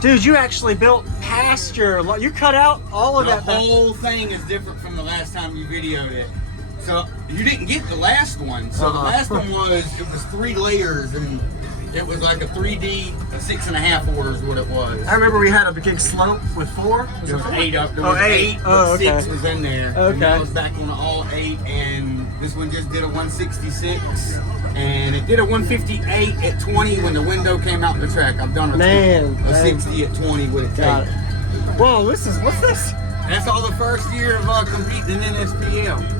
Dude, you actually built past your... You cut out all of that. The whole thing is different from the last time you videoed it. So you didn't get the last one. So the last one was 3 layers, and it was like a 3D 6.5 order is what it was. I remember we had a big slope with 4. There was 8 up. There was 8, but 6 was in there. Okay. And that was back on all 8, and this one just did a 166, and it did a 158 at 20 when the window came out in the track. I've done a 60 at 20 with a tape. Whoa, what's this? That's all the first year of competing in NSPL.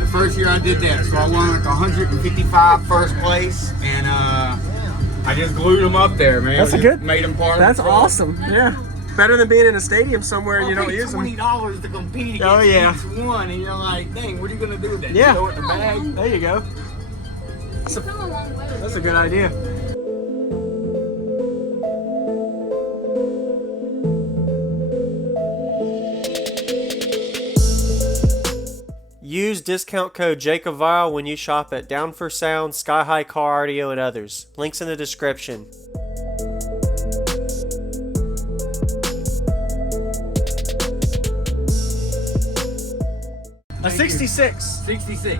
The first year I did that, so I won like 155 first place, and I just glued them up there, man. That's good. Made them part. That's awesome. Yeah, better than being in a stadium somewhere and you don't use them. $20 to compete against each one, and you're like, dang, what are you gonna do with that? Yeah. Throw it in the bag. There you go. That's a good idea. Use discount code JacobViral when you shop at Down for Sound, Sky High Car Audio, and others. Links in the description. A 66. 66.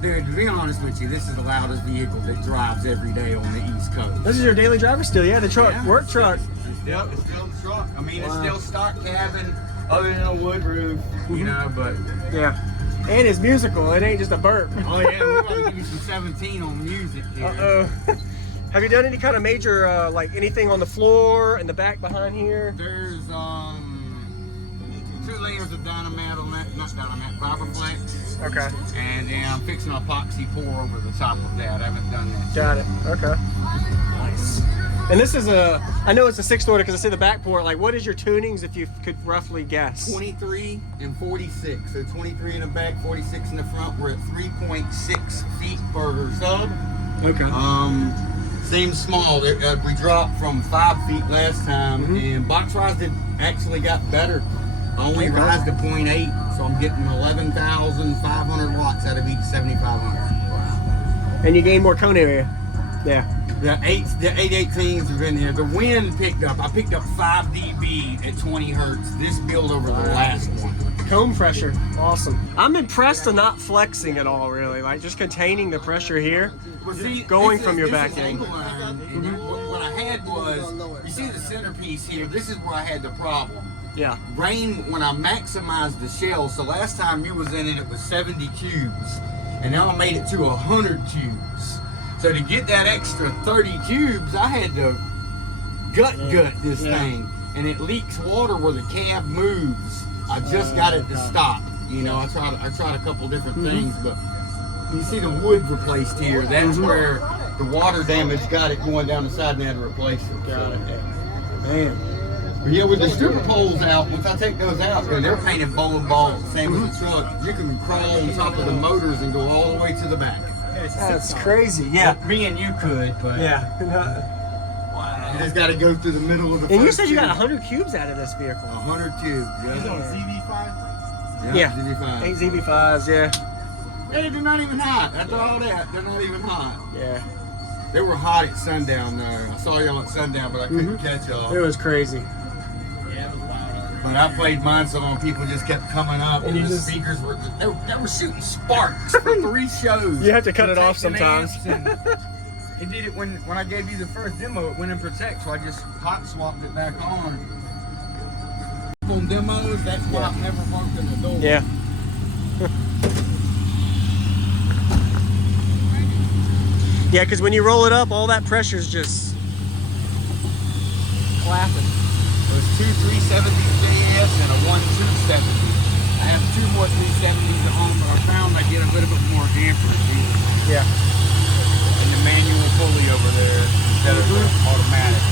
Dude, to be honest with you, this is the loudest vehicle that drives every day on the East Coast. This is your daily driver still, yeah? The truck, work truck. Yep, it's still the truck. I mean, it's still stock cabin, other than a wood roof, you know, but... Yeah. And it's musical. It ain't just a burp. Oh, yeah, we're going to give you some 17 on music here. Uh-oh. Have you done any kind of major, like anything on the floor, in the back behind here? There's, 2 layers of dynamite on that, not dynamite, fiberflex. Okay. And then I'm fixing an epoxy pour over the top of that. I haven't done that. Got it. Okay. Nice. And this is I know it's a 6th order because I see the back port. Like, what is your tunings if you could roughly guess? 23 and 46. So 23 in the back, 46 in the front. We're at 3.6 feet per sub. Okay. Seems small. We dropped from 5 feet last time, and box rise actually got better. I only rise to 0.8, so I'm getting 11,500 watts out of each 7,500. Wow. And you gain more cone area. Yeah. The 818s are in here. The wind picked up. I picked up 5 dB at 20 hertz. This build over the last one. Comb pressure, awesome. I'm impressed to not flexing at all, really. Like just containing the pressure here, well, see, going from your back end. What I had was, you see the centerpiece here. This is where I had the problem. Yeah. Rain, when I maximized the shell, so last time you was in it, it was 70 cubes, and now I made it to 100 cubes. So to get that extra 30 cubes, I had to gut this thing, and it leaks water where the cab moves. I just got it to stop. You know, I tried a couple different things, but you see the wood replaced here. That's where the water damage got it going down the side, and they had to replace it. Got it. Man. But yeah, with the stripper poles out, once I take those out, they're painted bowling balls. Same with the truck. You can crawl on top of the motors and go all the way to the back. That's crazy. Yeah. Me and you could, but yeah. You just got to go through the middle of the. And you said you got 100 cubes out of this vehicle. 100 cubes. Yeah. He's on ZV5. Yeah. ZV5. 8 ZV5s. Yeah. Hey, they're not even hot. After all that, they're not even hot. Yeah. They were hot at sundown there. I saw y'all at sundown, but I couldn't catch y'all. It was crazy. But I played mine so long, people just kept coming up, and the speakers were they were shooting sparks for 3 shows. You have to cut it off sometimes. It did it when I gave you the first demo. It went in protect, so I just hot swapped it back on. On demos, that's why I've never broken the door. Yeah. Yeah, because when you roll it up, all that pressure's just clapping. There's 2 370s JS and a 1 270. I have 2 more 370s at home, but I found I get a little bit more damper. Yeah. And the manual pulley over there instead of the automatic.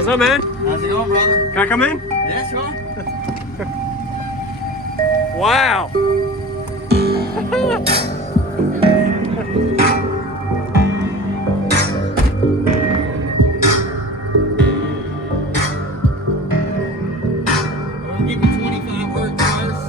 What's up, man? How's it going, brother? Can I come in? Yeah, sure. Wow. We'll give you 25 hertz first.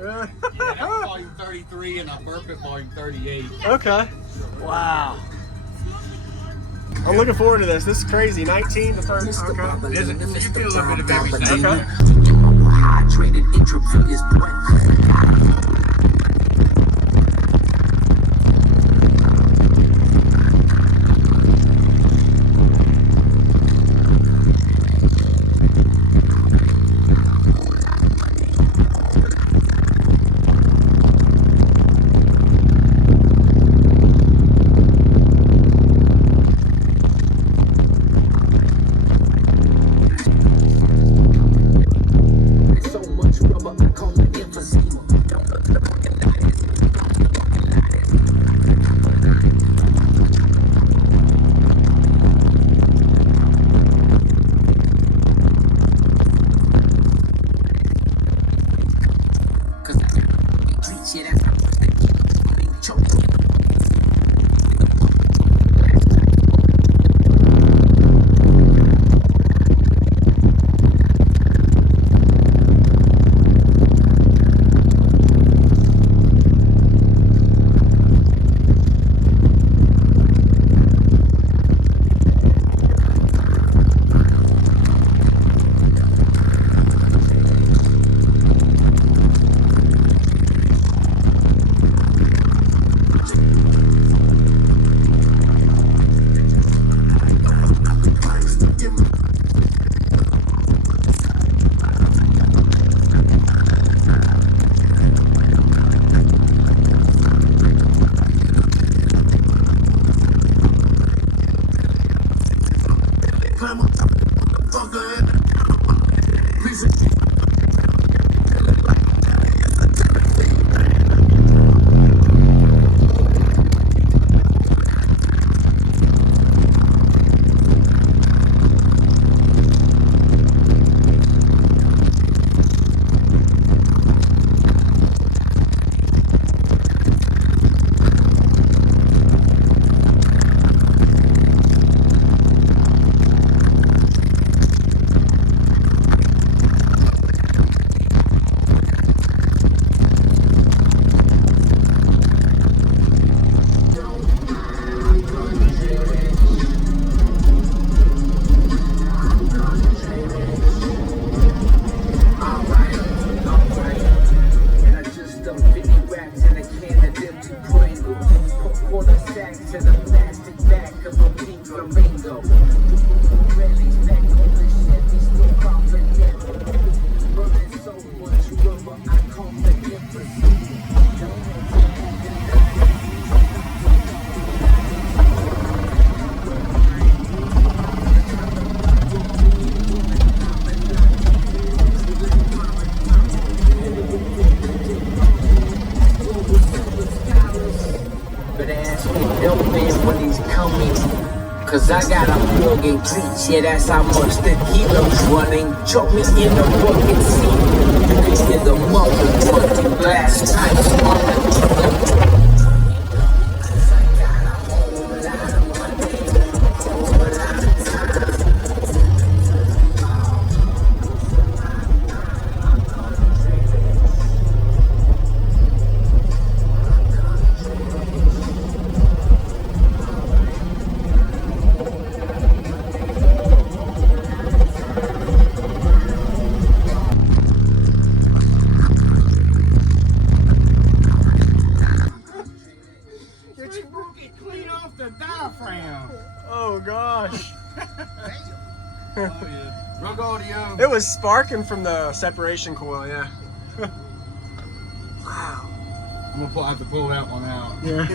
Really? Yeah, that's volume 33 and I burp at volume 38. Okay. Wow. I'm looking forward to this. This is crazy. 19 to 30. Okay. You feel a little bit of everything. Okay. Hydrated intravenous breath. Cause I got a Morgan cleats, yeah, that's how much tequila's running. Chop me in a bucket seat. You can hear the mother wanting glass pipes on the You broke it clean off the diaphragm. Oh gosh. Oh yeah. Drug audio. It was sparking from the separation coil, yeah. I'm gonna have to pull that one out. Yeah.